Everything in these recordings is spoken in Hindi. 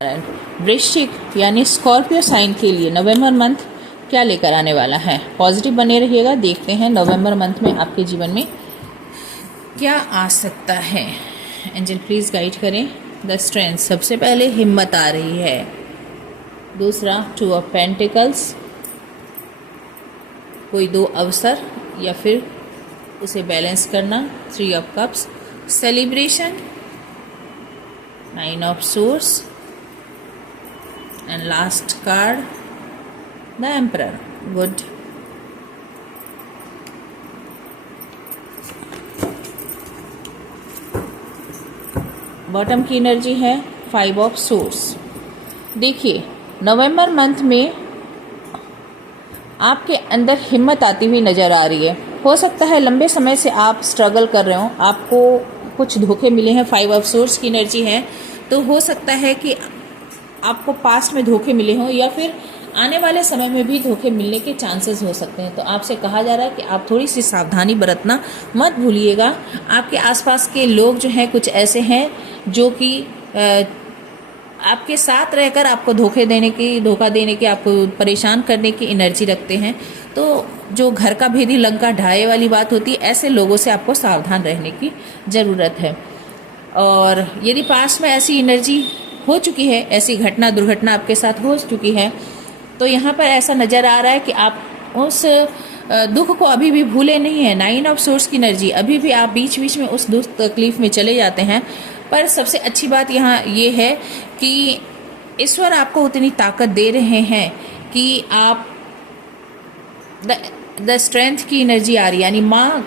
वृश्चिक यानी स्कॉर्पियो साइन के लिए नवंबर मंथ क्या लेकर आने वाला है। पॉजिटिव बने रहिएगा। देखते हैं नवंबर मंथ में आपके जीवन में क्या आ सकता है। एंजल प्लीज गाइड करें। द स्ट्रेंथ, सबसे पहले हिम्मत आ रही है। दूसरा 2 ऑफ पेंटिकल्स, कोई 2 अवसर या फिर उसे बैलेंस करना। 3 of cups, celebration. 9 of source and last card the emperor. Good. Bottom की एनर्जी है 5 ऑफ सोर्स। देखिए नवंबर मंथ में आपके अंदर हिम्मत आती हुई नजर आ रही है। हो सकता है लंबे समय से आप स्ट्रगल कर रहे हो, आपको कुछ धोखे मिले हैं। 5 ऑफ सोर्स की एनर्जी है, तो हो सकता है कि आपको पास्ट में धोखे मिले हों या फिर आने वाले समय में भी धोखे मिलने के चांसेस हो सकते हैं। तो आपसे कहा जा रहा है कि आप थोड़ी सी सावधानी बरतना मत भूलिएगा। आपके आसपास के लोग जो हैं कुछ ऐसे हैं जो कि आपके साथ रहकर आपको धोखा देने की, आपको परेशान करने की एनर्जी रखते हैं। तो जो घर का भेदी लंका ढाए वाली बात होती है, ऐसे लोगों से आपको सावधान रहने की ज़रूरत है। और यदि पास्ट में ऐसी एनर्जी हो चुकी है, ऐसी घटना दुर्घटना आपके साथ हो चुकी है, तो यहाँ पर ऐसा नज़र आ रहा है कि आप उस दुख को अभी भी भूले नहीं हैं। 9 ऑफ सोर्स की एनर्जी, अभी भी आप बीच बीच में उस दुख तकलीफ में चले जाते हैं। पर सबसे अच्छी बात यहाँ ये है कि ईश्वर आपको उतनी ताकत दे रहे हैं कि आप द स्ट्रेंथ की एनर्जी आ रही है, यानी माँ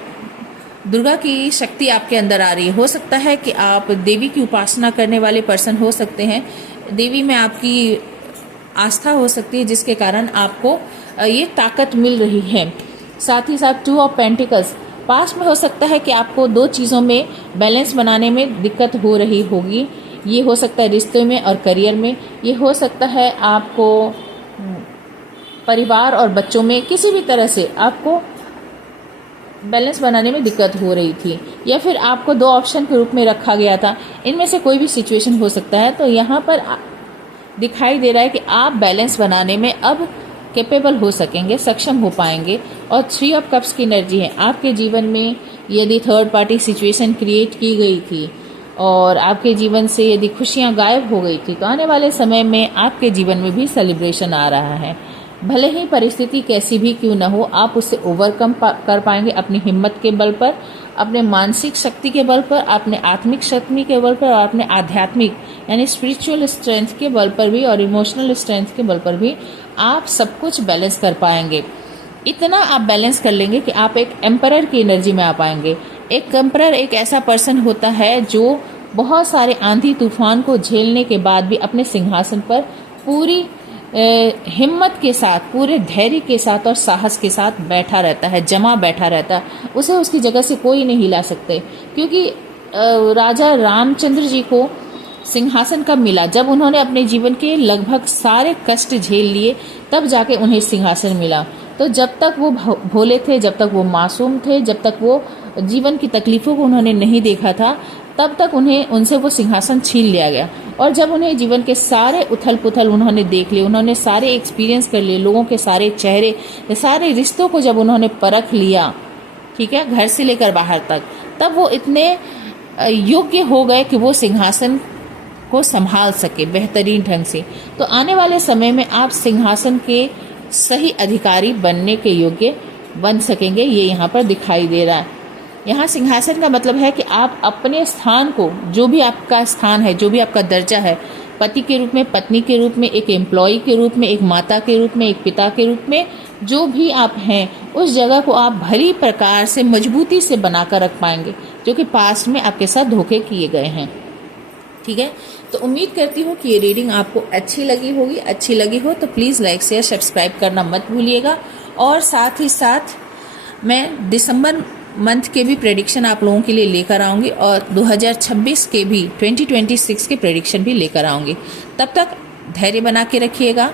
दुर्गा की शक्ति आपके अंदर आ रही है। हो सकता है कि आप देवी की उपासना करने वाले पर्सन हो सकते हैं। देवी में आपकी आस्था हो सकती है, जिसके कारण आपको ये ताकत मिल रही है। साथ ही साथ 2 ऑफ पेंटिकल्स, पास्ट में हो सकता है कि आपको 2 चीज़ों में बैलेंस बनाने में दिक्कत हो रही होगी। ये हो सकता है रिश्ते में और करियर में, ये हो सकता है आपको परिवार और बच्चों में, किसी भी तरह से आपको बैलेंस बनाने में दिक्कत हो रही थी, या फिर आपको 2 ऑप्शन के रूप में रखा गया था। इनमें से कोई भी सिचुएशन हो सकता है। तो यहाँ पर दिखाई दे रहा है कि आप बैलेंस बनाने में अब कैपेबल हो सकेंगे, सक्षम हो पाएंगे। और 3 ऑफ कप्स की एनर्जी है। आपके जीवन में यदि थर्ड पार्टी सिचुएशन क्रिएट की गई थी और आपके जीवन से यदि खुशियाँ गायब हो गई थी, तो आने वाले समय में आपके जीवन में भी सेलिब्रेशन आ रहा है। भले ही परिस्थिति कैसी भी क्यों न हो, आप उससे ओवरकम कर पाएंगे अपनी हिम्मत के बल पर, अपने मानसिक शक्ति के बल पर, अपने आत्मिक शक्ति के बल पर और अपने आध्यात्मिक यानी स्पिरिचुअल स्ट्रेंथ के बल पर भी और इमोशनल स्ट्रेंथ के बल पर भी आप सब कुछ बैलेंस कर पाएंगे। इतना आप बैलेंस कर लेंगे कि आप एक एम्परर की एनर्जी में आ पाएंगे। एक एम्परर एक ऐसा पर्सन होता है जो बहुत सारे आंधी तूफान को झेलने के बाद भी अपने सिंहासन पर पूरी हिम्मत के साथ, पूरे धैर्य के साथ और साहस के साथ बैठा रहता है, जमा बैठा रहता है। उसे उसकी जगह से कोई नहीं हिला सकते। क्योंकि राजा रामचंद्र जी को सिंहासन कब मिला? जब उन्होंने अपने जीवन के लगभग सारे कष्ट झेल लिए, तब जाके उन्हें सिंहासन मिला। तो जब तक वो भोले थे, जब तक वो मासूम थे, जब तक वो जीवन की तकलीफों को उन्होंने नहीं देखा था, तब तक उनसे वो सिंहासन छीन लिया गया। और जब उन्हें जीवन के सारे उथल पुथल उन्होंने देख लिए, उन्होंने सारे एक्सपीरियंस कर लिए, लोगों के सारे चेहरे, सारे रिश्तों को जब उन्होंने परख लिया, ठीक है, घर से लेकर बाहर तक, तब वो इतने योग्य हो गए कि वो सिंहासन को संभाल सके बेहतरीन ढंग से। तो आने वाले समय में आप सिंहासन के सही अधिकारी बनने के योग्य बन सकेंगे। ये यहाँ पर दिखाई दे रहा है। यहाँ सिंहासन का मतलब है कि आप अपने स्थान को, जो भी आपका स्थान है, जो भी आपका दर्जा है, पति के रूप में, पत्नी के रूप में, एक एम्प्लॉय के रूप में, एक माता के रूप में, एक पिता के रूप में, जो भी आप हैं, उस जगह को आप भली प्रकार से मजबूती से बनाकर रख पाएंगे, जो कि पास्ट में आपके साथ धोखे किए गए हैं। ठीक है, तो उम्मीद करती हूँ कि ये रीडिंग आपको अच्छी लगी होगी। अच्छी लगी हो तो प्लीज़ लाइक शेयर सब्सक्राइब करना मत भूलिएगा। और साथ ही साथ मैं दिसंबर मंथ के भी प्रेडिक्शन आप लोगों के लिए लेकर आऊँगी और 2026 के भी 2026 के प्रेडिक्शन भी लेकर आऊँगी। तब तक धैर्य बना के रखिएगा,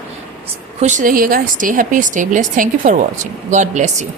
खुश रहिएगा। Stay happy, stay blessed. Thank you for watching. God bless you.